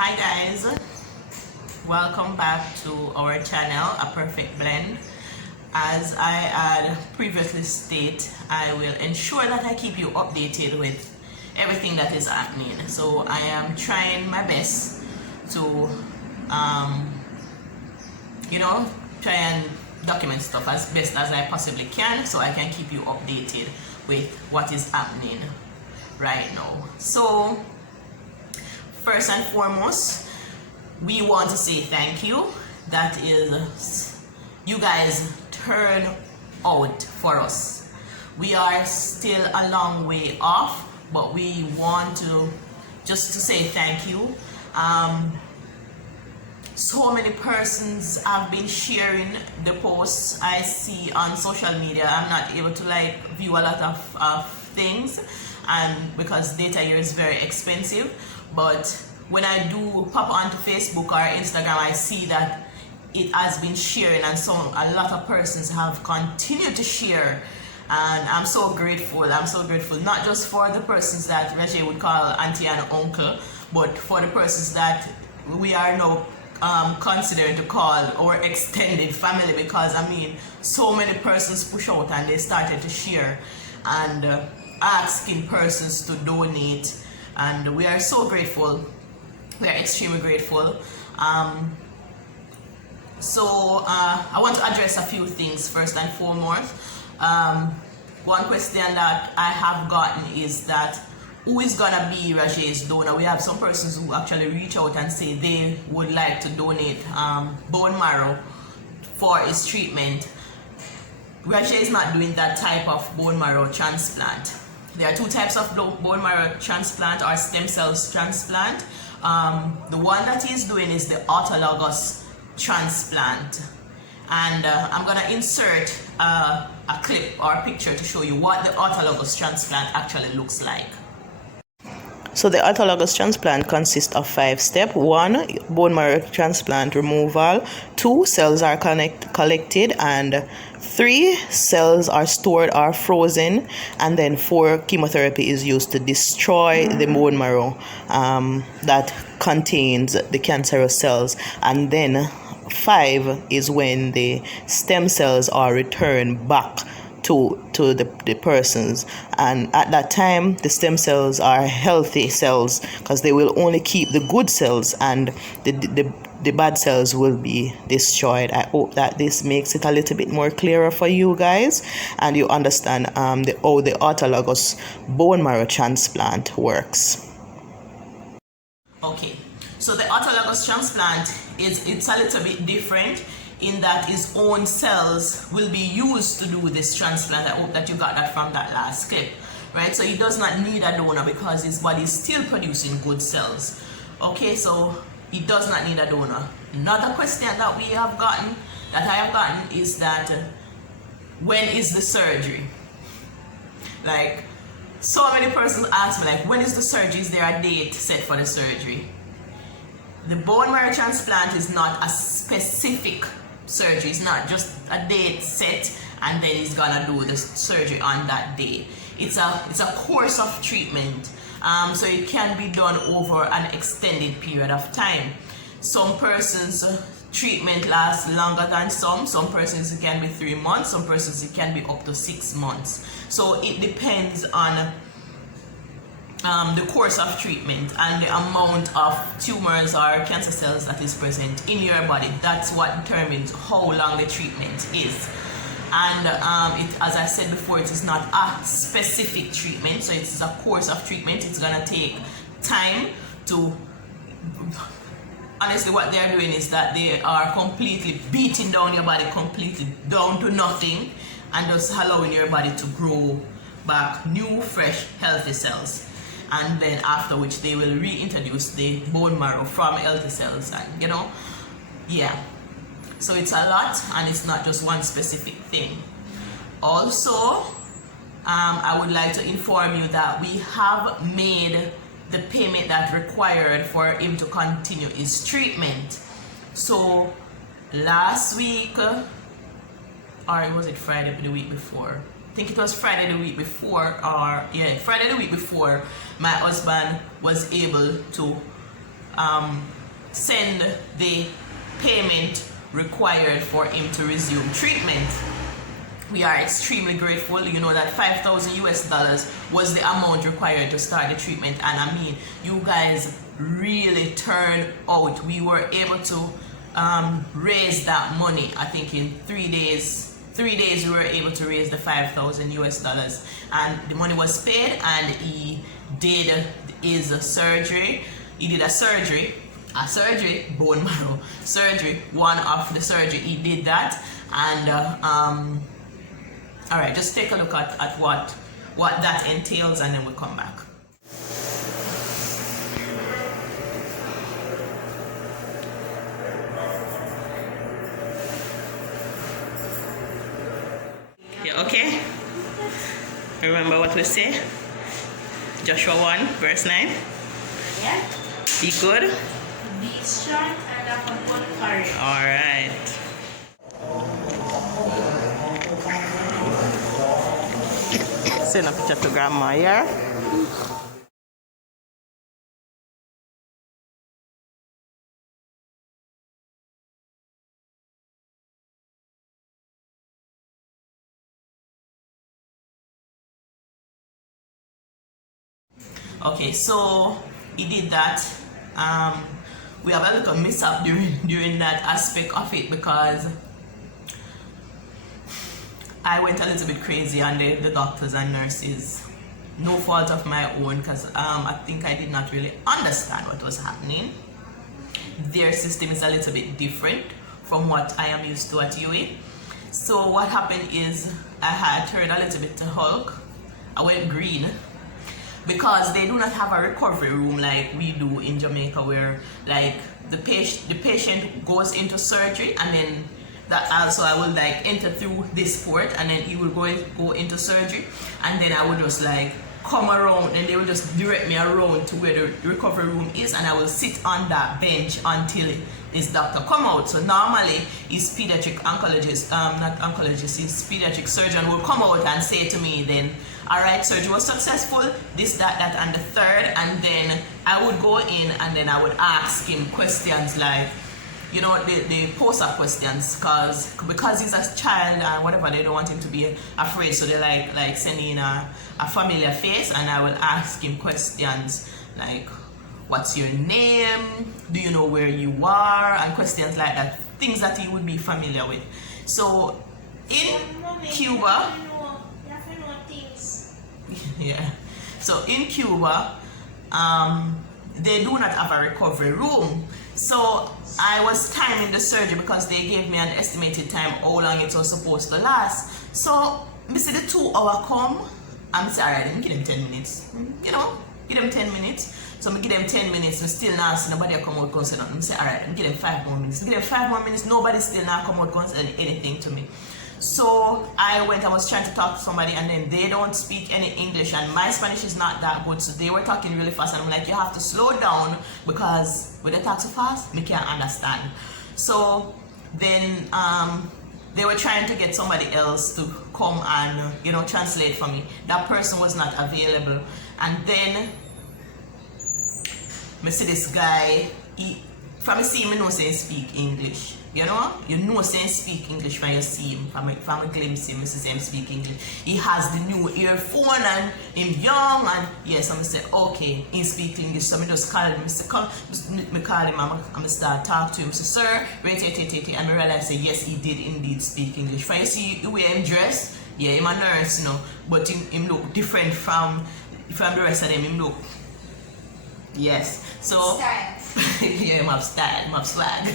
Hi guys, welcome back to our channel, A Perfect Blend. As I had previously stated, I will ensure that I keep you updated with everything that is happening. So I am trying my best to try and document stuff as best as I possibly can, so I can keep you updated with what is happening right now. So first and foremost, we want to say thank you. That is, you guys turn out for us. We are still a long way off, but we want to just to say thank you. So many persons have been sharing the posts I see on social media. I'm not able to view a lot of things, and because data here is very expensive. But when I do pop onto Facebook or Instagram, I see that it has been sharing, and so a lot of persons have continued to share, and I'm so grateful. I'm so grateful, not just for the persons that Raja would call auntie and uncle, but for the persons that we are now considered to call our extended family, because I mean, so many persons push out and they started to share and asking persons to donate, and we are so grateful. We are extremely grateful. So I want to address a few things first and foremost. One question that I have gotten is that who is gonna be Rajay's donor? We have some persons who actually reach out and say they would like to donate bone marrow for his treatment. Rajay is not doing that type of bone marrow transplant. There are two types of bone marrow transplant or stem cells transplant. The one that he's doing is the autologous transplant, and I'm gonna insert a clip or a picture to show you what the autologous transplant actually looks like. So the autologous transplant consists of 5 steps. 1, bone marrow transplant removal. 2, cells are collected, and 3, cells are stored or frozen, and then 4, chemotherapy is used to destroy the bone marrow that contains the cancerous cells, and then 5 is when the stem cells are returned back to the persons, and at that time the stem cells are healthy cells, because they will only keep the good cells and the bad cells will be destroyed. I hope that this makes it a little bit more clearer for you guys and you understand how the autologous bone marrow transplant works. Okay, so the autologous transplant it's a little bit different in that his own cells will be used to do this transplant. I hope that you got that from that last clip, right? So he does not need a donor because his body is still producing good cells. Okay, so he does not need a donor. Another question that I have gotten is that when is the surgery? Like, so many persons ask me, like, when is the surgery? Is there a date set for the surgery? The bone marrow transplant is not a specific surgery. It's not just a date set and then he's gonna do the surgery on that day. It's a course of treatment, so it can be done over an extended period of time. Some persons treatment lasts longer than some persons it can be 3 months, some persons it can be up to 6 months. So it depends on the course of treatment and the amount of tumors or cancer cells that is present in your body. That's what determines how long the treatment is. And as I said before, it is not a specific treatment, so it's a course of treatment. It's gonna take time to, honestly what they're doing is that they are completely beating down your body completely down to nothing and just allowing your body to grow back new, fresh, healthy cells. And then after which they will reintroduce the bone marrow from healthy cells, and yeah. So it's a lot, and it's not just one specific thing. Also, I would like to inform you that we have made the payment that required for him to continue his treatment. So last week, or was it Friday the week before? I think it was Friday the week before, Friday the week before, my husband was able to send the payment required for him to resume treatment. We are extremely grateful. You know that $5,000 was the amount required to start the treatment, and I mean, you guys really turned out. We were able to raise that money. I think in 3 days. 3 days we were able to raise the $5,000, and the money was paid, and he did his surgery. He did a surgery, bone marrow surgery. One of the surgery he did that, and all right, just take a look at what that entails, and then we'll come back. Yeah, okay? Remember what we say? Joshua 1 verse 9. Yeah. Be good. Be strong and have a good courage. All right. Send a picture to grandma, yeah? Okay, so he did that. We have a little mishap during that aspect of it, because I went a little bit crazy on the doctors and nurses. No fault of my own, because I think I did not really understand what was happening. Their system is a little bit different from what I am used to at UA. So what happened is I had turned a little bit to Hulk. I went green, because they do not have a recovery room like we do in Jamaica, where like the patient goes into surgery, and then that also I will like enter through this port, and then he will go into surgery, and then I would just like come around, and they will just direct me around to where the recovery room is, and I will sit on that bench until this doctor come out. So normally his pediatric oncologist, not oncologist, his pediatric surgeon will come out and say to me then, all right, surgery was successful, this, that, and the third, and then I would go in, and then I would ask him questions like, you know, the post-op questions, because he's a child and whatever, they don't want him to be afraid, so they like sending in a familiar face, and I will ask him questions like, what's your name, do you know where you are, and questions like that, things that he would be familiar with. So in Cuba, yeah, so in Cuba, they do not have a recovery room. So I was timing the surgery, because they gave me an estimated time how long it was supposed to last. So I see the 2 hour come, I'm say, all right, let me give them 10 minutes. You know, give them 10 minutes. So I give them 10 minutes, and still now see nobody come out and say nothing. I say, all right, let me give them 5 more minutes. I give them 5 more minutes, nobody still now come out and say anything to me. So I was trying to talk to somebody, and then they don't speak any English, and my Spanish is not that good, so they were talking really fast, and I'm like, you have to slow down, because when they talk so fast, me can't understand. So then they were trying to get somebody else to come and, you know, translate for me. That person was not available, and then me see this guy, from me see him, I know say he speak English. You know say he speak English when you see him. From a glimpse him, I see him speak English. He has the new earphone, and him young, and yes, I'm say, okay, he speak English. So I just call him, I call him, I'm start talk to him. So, sir, wait, and I realize, say, yes, he did indeed speak English. When you see the way him dressed, yeah, him a nurse, you know, but him look different from the rest of them. Him look, yes. So, yeah, him have style, him have swag.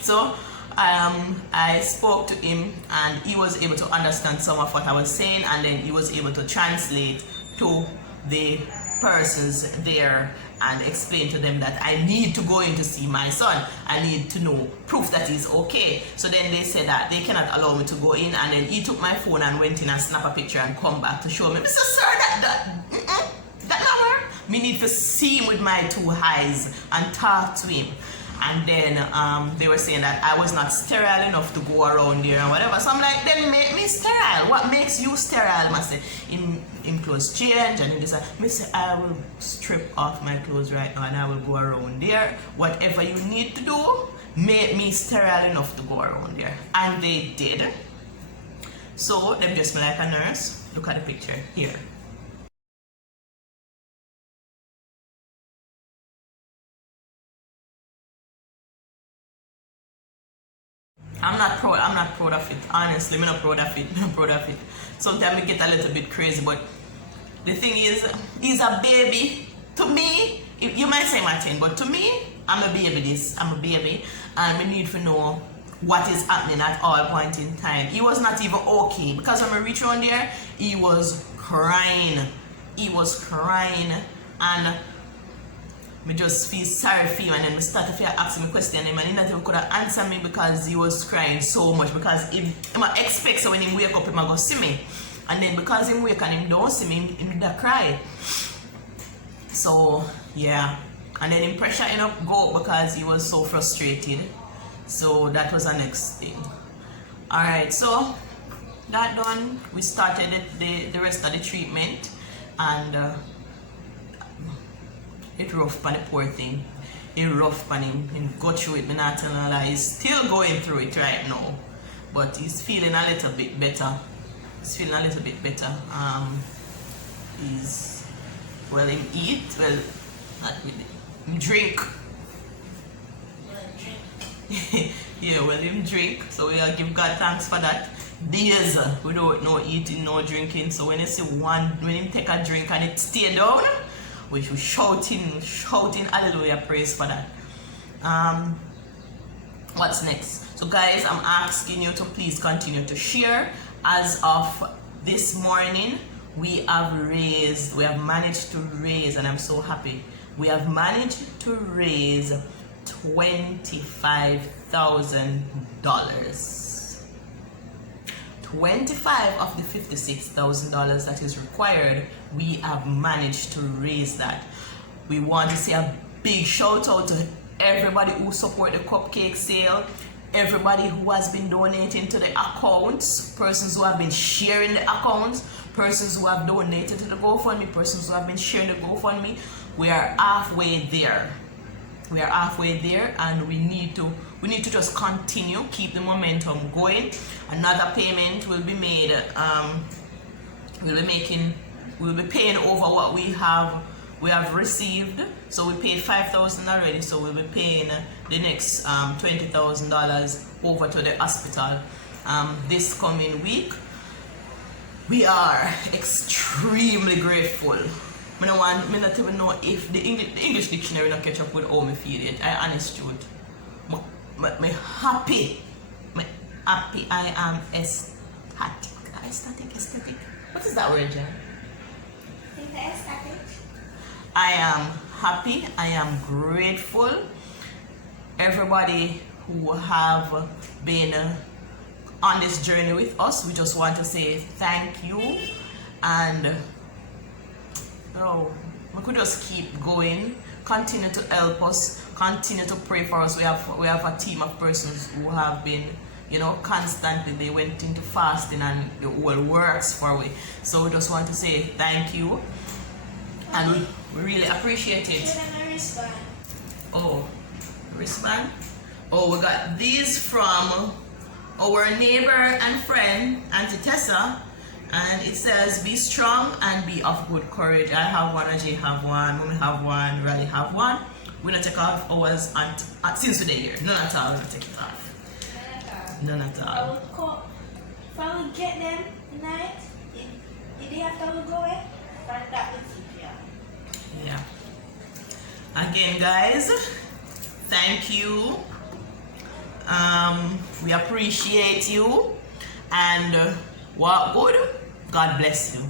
So I spoke to him, and he was able to understand some of what I was saying, and then he was able to translate to the persons there and explain to them that I need to go in to see my son. I need to know proof that he's okay. So then they said that they cannot allow me to go in, and then he took my phone and went in and snapped a picture and come back to show me. Mr. Sir, that not work. Me need to see him with my 2 eyes and talk to him. And then they were saying that I was not sterile enough to go around there and whatever. So I'm like, then make me sterile. What makes you sterile? I say, in clothes change. And then they said, I will strip off my clothes right now and I will go around there. Whatever you need to do, make me sterile enough to go around there. And they did. So them dressed me like a nurse. Look at the picture here. I'm not proud of it. Honestly, I'm not proud of it. Sometimes I get a little bit crazy, but the thing is, he's a baby. To me, you might say Martin, but to me, I'm a baby, and we need to know what is happening at all point in time. He was not even okay, because when I reached around there, he was crying. And I just feel sorry for him, and then I started to ask him a question, and he not even could have answered me because he was crying so much. Because he expects so when he wake up, he go see me, and then because he wake and he don't see me, he cry. So yeah, and then him pressure end up go because he was so frustrated. So that was the next thing. All right, so that done, we started the rest of the treatment, and it rough on the poor thing. It rough on him. He go through it, me not telling a lie. He's still going through it right now. But he's feeling a little bit better. He's well, him eat, well, not really. Him drink. Yeah, well, him drink. So we'll give God thanks for that. Days without no eating, no drinking. So when you see when him take a drink and it stay down, we should shouting hallelujah, praise for that. What's next? So guys, I'm asking you to please continue to share. As of this morning, we have managed to raise, and I'm so happy, we have managed to raise $25,000. 25 of the $56,000 that is required, we have managed to raise that. We want to say a big shout out to everybody who support the cupcake sale, everybody who has been donating to the accounts, persons who have been sharing the accounts, persons who have donated to the GoFundMe, persons who have been sharing the GoFundMe. We are halfway there. And we need to just continue, keep the momentum going. Another payment will be made. We'll be paying over what we have received. So we paid $5,000 already. So we'll be paying the next $20,000 over to the hospital this coming week. We are extremely grateful. I not even know if the English dictionary not catch up with how me feel it. I honest truth. Me happy. I am ecstatic. Aesthetic. What is that word, Jan? I think the aesthetic. I am happy. I am grateful. Everybody who have been on this journey with us, we just want to say thank you, and we could just keep going. Continue to help us. Continue to pray for us. We have a team of persons who have been, constantly. They went into fasting and the whole works for we. So we just want to say thank you, and we really appreciate it. Wristband. Oh, wristband. Oh, we got these from our neighbor and friend Auntie Tessa. And it says, be strong and be of good courage. I have one, Ajay have one, Mummy have one, Riley have one. We're not take off ours since we're here. None at all, we're not take it off. None at all. If I will get them tonight, the day after we go away, that will keep you. Yeah. Again, guys, thank you. We appreciate you. And what good? God bless you.